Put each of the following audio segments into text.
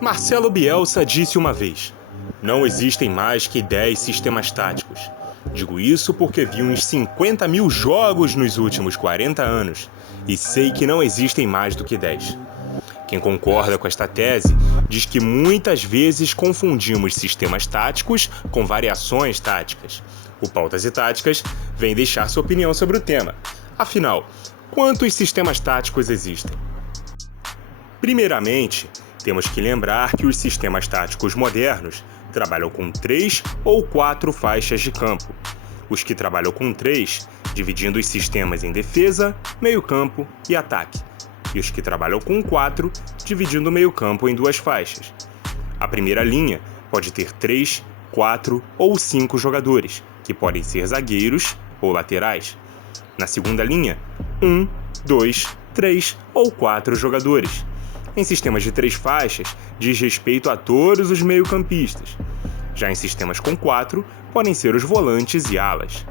Marcelo Bielsa disse uma vez: "Não existem mais que 10 sistemas táticos. Digo isso porque vi uns 50 mil jogos nos últimos 40 anos e sei que não existem mais do que 10. Quem concorda com esta tese diz que muitas vezes confundimos sistemas táticos com variações táticas. O Pautas e Táticas vem deixar sua opinião sobre o tema. Afinal, quantos sistemas táticos existem? Primeiramente, temos que lembrar que os sistemas táticos modernos trabalham com 3 ou 4 faixas de campo. Os que trabalham com 3, dividindo os sistemas em defesa, meio-campo e ataque. E os que trabalham com 4, dividindo o meio-campo em 2 faixas. A primeira linha pode ter 3, 4 ou 5 jogadores, que podem ser zagueiros ou laterais. Na segunda linha, 1, 2, 3 ou 4 jogadores. Em sistemas de 3 faixas, diz respeito a todos os meio-campistas. Já em sistemas com 4, podem ser os volantes e alas.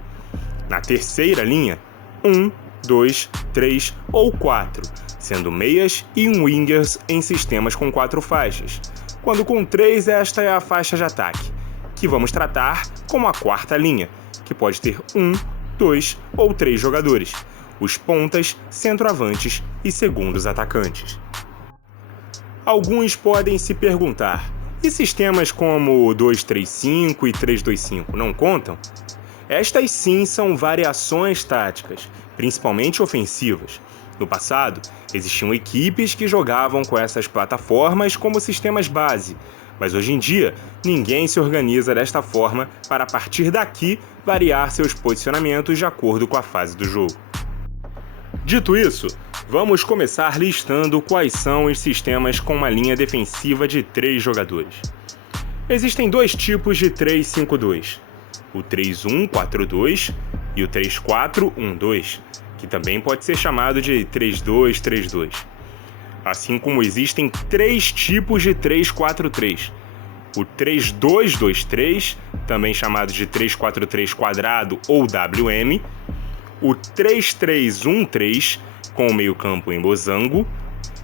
Na terceira linha, 1, 2, 3 ou 4, sendo meias e wingers em sistemas com 4 faixas. Quando com 3, esta é a faixa de ataque, que vamos tratar como a quarta linha, que pode ter 1, 2 ou 3 jogadores, os pontas, centroavantes e segundos atacantes. Alguns podem se perguntar: e sistemas como o 2-3-5 e 3-2-5 não contam? Estas sim são variações táticas, principalmente ofensivas. No passado, existiam equipes que jogavam com essas plataformas como sistemas base, mas hoje em dia, ninguém se organiza desta forma para, a partir daqui, variar seus posicionamentos de acordo com a fase do jogo. Dito isso, vamos começar listando quais são os sistemas com uma linha defensiva de 3 jogadores. Existem 2 tipos de 3-5-2, o 3-1-4-2 e o 3-4-1-2, que também pode ser chamado de 3-2-3-2. Assim como existem 3 tipos de 3-4-3, o 3-2-2-3, também chamado de 3-4-3 quadrado ou WM, o 3-3-1-3, com o meio-campo em losango,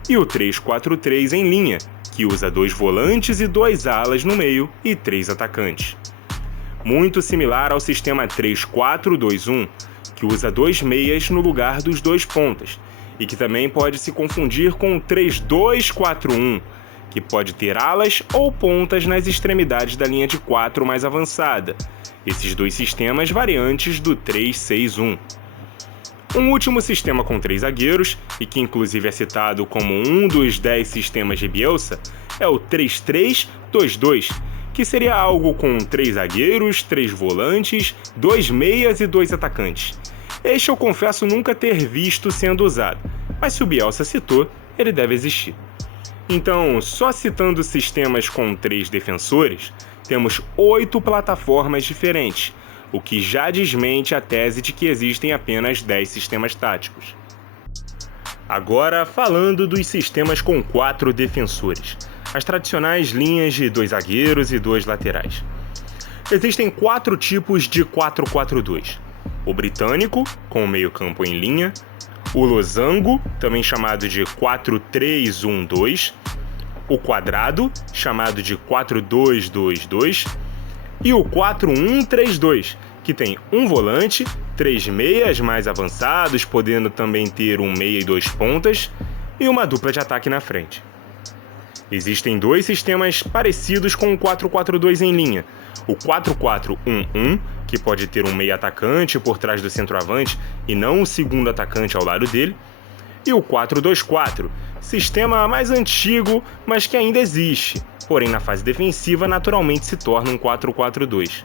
e o 3-4-3 em linha, que usa 2 volantes e 2 alas no meio e 3 atacantes. Muito similar ao sistema 3-4-2-1, que usa 2 meias no lugar dos 2 pontas, e que também pode se confundir com o 3-2-4-1, que pode ter alas ou pontas nas extremidades da linha de 4 mais avançada, esses 2 sistemas variantes do 3-6-1. Um último sistema com 3 zagueiros, e que inclusive é citado como um dos 10 sistemas de Bielsa, é o 3-3-2-2, que seria algo com 3 zagueiros, 3 volantes, 2 meias e 2 atacantes. Este eu confesso nunca ter visto sendo usado, mas se o Bielsa citou, ele deve existir. Então, só citando sistemas com 3 defensores, temos 8 plataformas diferentes, o que já desmente a tese de que existem apenas 10 sistemas táticos. Agora, falando dos sistemas com 4 defensores, as tradicionais linhas de 2 zagueiros e 2 laterais. Existem 4 tipos de 4-4-2. O britânico, com o meio-campo em linha, o losango, também chamado de 4-3-1-2, o quadrado, chamado de 4-2-2-2, e o 4-1-3-2, que tem um volante, 3 meias mais avançados, podendo também ter um meia e 2 pontas, e uma dupla de ataque na frente. Existem 2 sistemas parecidos com o 4-4-2 em linha, o 4-4-1-1, que pode ter um meia atacante por trás do centroavante e não um segundo atacante ao lado dele, e o 4-2-4, sistema mais antigo, mas que ainda existe, porém na fase defensiva naturalmente se torna um 4-4-2.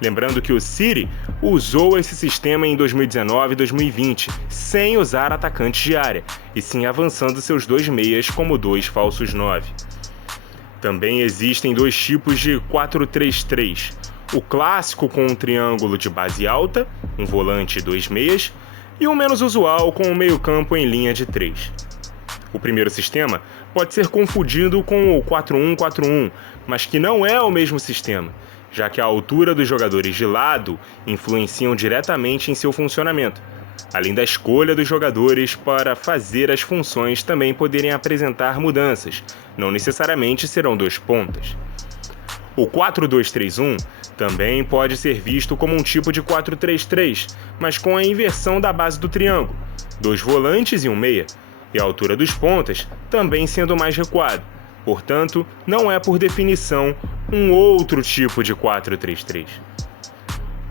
Lembrando que o City usou esse sistema em 2019 e 2020, sem usar atacantes de área, e sim avançando seus 2 meias como 2 falsos 9. Também existem 2 tipos de 4-3-3, o clássico com um triângulo de base alta, um volante e 2 meias, e o menos usual com um meio-campo em linha de 3. O primeiro sistema pode ser confundido com o 4-1-4-1, mas que não é o mesmo sistema, já que a altura dos jogadores de lado influenciam diretamente em seu funcionamento. Além da escolha dos jogadores para fazer as funções também poderem apresentar mudanças, não necessariamente serão 2 pontas. O 4-2-3-1 também pode ser visto como um tipo de 4-3-3, mas com a inversão da base do triângulo, 2 volantes e um meia, e a altura dos pontas também sendo mais recuado. Portanto, não é por definição um outro tipo de 4-3-3.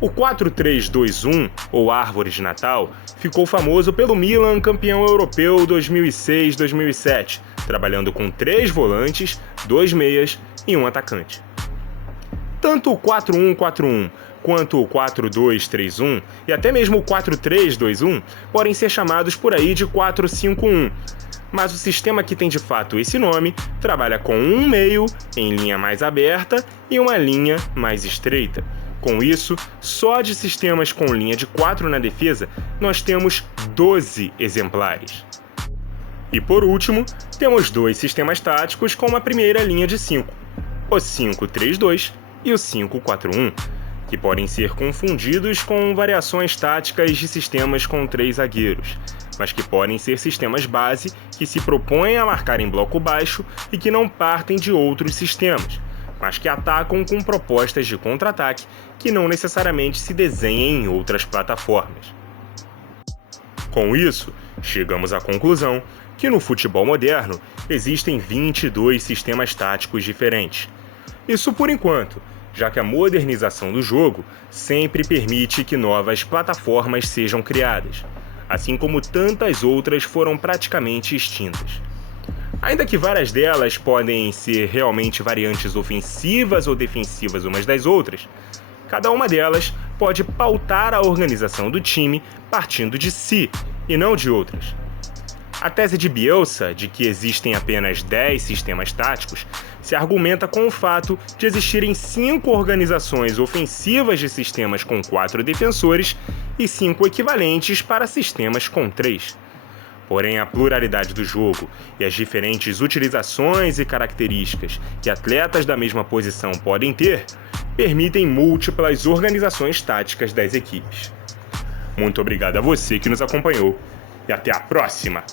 O 4-3-2-1, ou Árvore de Natal, ficou famoso pelo Milan campeão europeu 2006-2007, trabalhando com 3 volantes, 2 meias e um atacante. Tanto o 4-1-4-1 quanto o 4-2-3-1 e até mesmo o 4-3-2-1 podem ser chamados por aí de 4-5-1, mas o sistema que tem de fato esse nome trabalha com um meio em linha mais aberta e uma linha mais estreita. Com isso, só de sistemas com linha de 4 na defesa, nós temos 12 exemplares. E por último, temos 2 sistemas táticos com uma primeira linha de 5, o 5-3-2 e o 5-4-1, que podem ser confundidos com variações táticas de sistemas com 3 zagueiros, mas que podem ser sistemas base que se propõem a marcar em bloco baixo e que não partem de outros sistemas, mas que atacam com propostas de contra-ataque que não necessariamente se desenhem em outras plataformas. Com isso, chegamos à conclusão que no futebol moderno existem 22 sistemas táticos diferentes. Isso por enquanto, já que a modernização do jogo sempre permite que novas plataformas sejam criadas, assim como tantas outras foram praticamente extintas. Ainda que várias delas podem ser realmente variantes ofensivas ou defensivas umas das outras, cada uma delas pode pautar a organização do time partindo de si e não de outras. A tese de Bielsa, de que existem apenas 10 sistemas táticos, se argumenta com o fato de existirem 5 organizações ofensivas de sistemas com 4 defensores e 5 equivalentes para sistemas com 3. Porém, a pluralidade do jogo e as diferentes utilizações e características que atletas da mesma posição podem ter, permitem múltiplas organizações táticas das equipes. Muito obrigado a você que nos acompanhou e até a próxima!